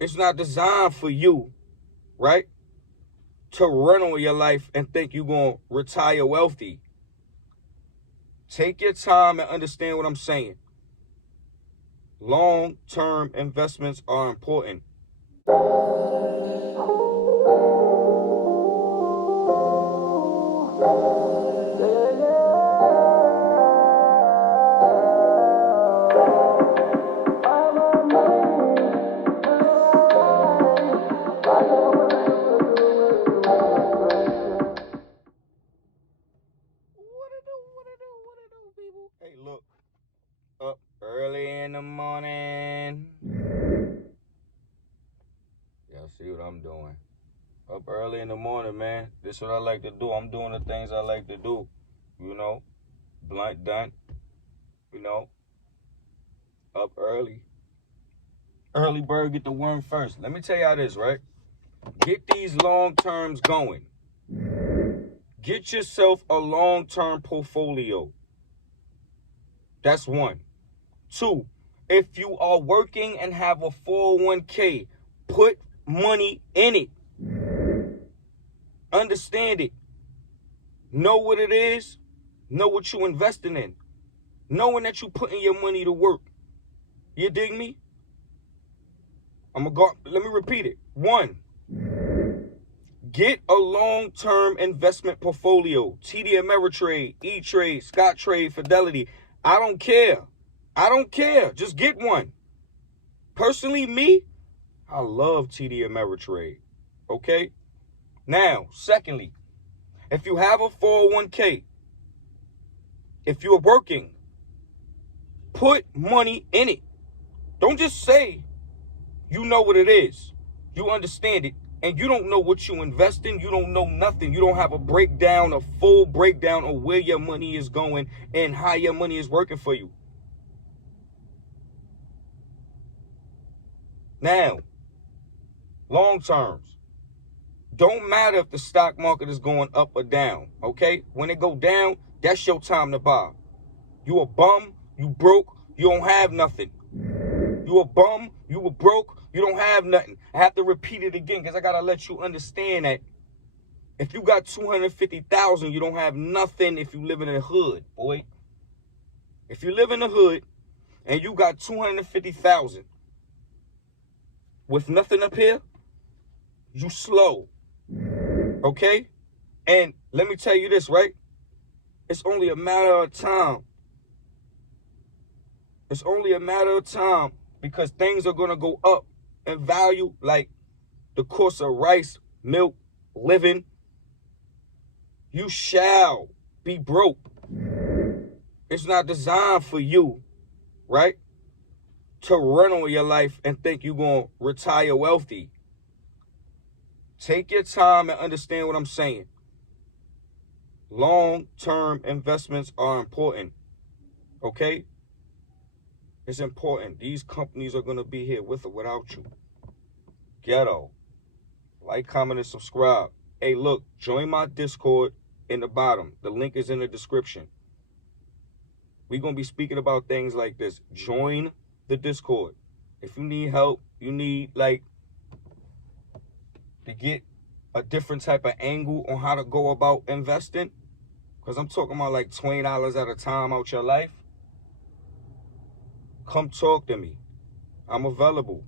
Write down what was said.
It's not designed for you, right, to run on your life and think you're going to retire wealthy. Take your time and understand what I'm saying. Long-term investments are important. People? Hey, look, up early in the morning. Y'all see what I'm doing? Up early in the morning, man. This is what I like to do. I'm doing the things I like to do. You know, blunt done. You know, up early. Early bird get the worm first. Let me tell y'all this, right? Get these long terms going. Get yourself a long-term portfolio. That's one. Two, if you are working and have a 401k, put money in it. Understand it. Know what it is. Know what you're investing in. Knowing that you're putting your money to work. You dig me? Let me repeat it. One, get a long-term investment portfolio. TD Ameritrade, E-Trade, Scottrade, Fidelity. I don't care. Just get one. Personally, me, I love TD Ameritrade. Okay? Now, secondly, if you have a 401k, if you're working, put money in it. Don't just say you know what it is. You understand it. And you don't know what you invest in. You don't know nothing. You don't have a full breakdown of where your money is going and how your money is working for you. Now, long terms. Don't matter if the stock market is going up or down, okay? When it go down, that's your time to buy. You a bum, you broke, you don't have nothing. You a bum, you were broke, you don't have nothing. I have to repeat it again because I got to let you understand that if you got $250,000, you don't have nothing if you live in the hood, boy. If you live in the hood and you got $250,000 with nothing up here, you slow. Okay? And let me tell you this, right? It's only a matter of time. It's only a matter of time because things are going to go up in value like the cost of rice, milk, living. You shall be broke. It's not designed for you, right, to run on your life and think you're going to retire wealthy. Take your time and understand what I'm saying. Long-term investments are important, okay? It's important. These companies are going to be here with or without you. Ghetto. Like, comment, and subscribe. Hey, look, join my Discord in the bottom. The link is in the description. We're going to be speaking about things like this. Join the Discord. If you need help, you need, to get a different type of angle on how to go about investing, because I'm talking about $20 at a time out your life, come talk to me. I'm available.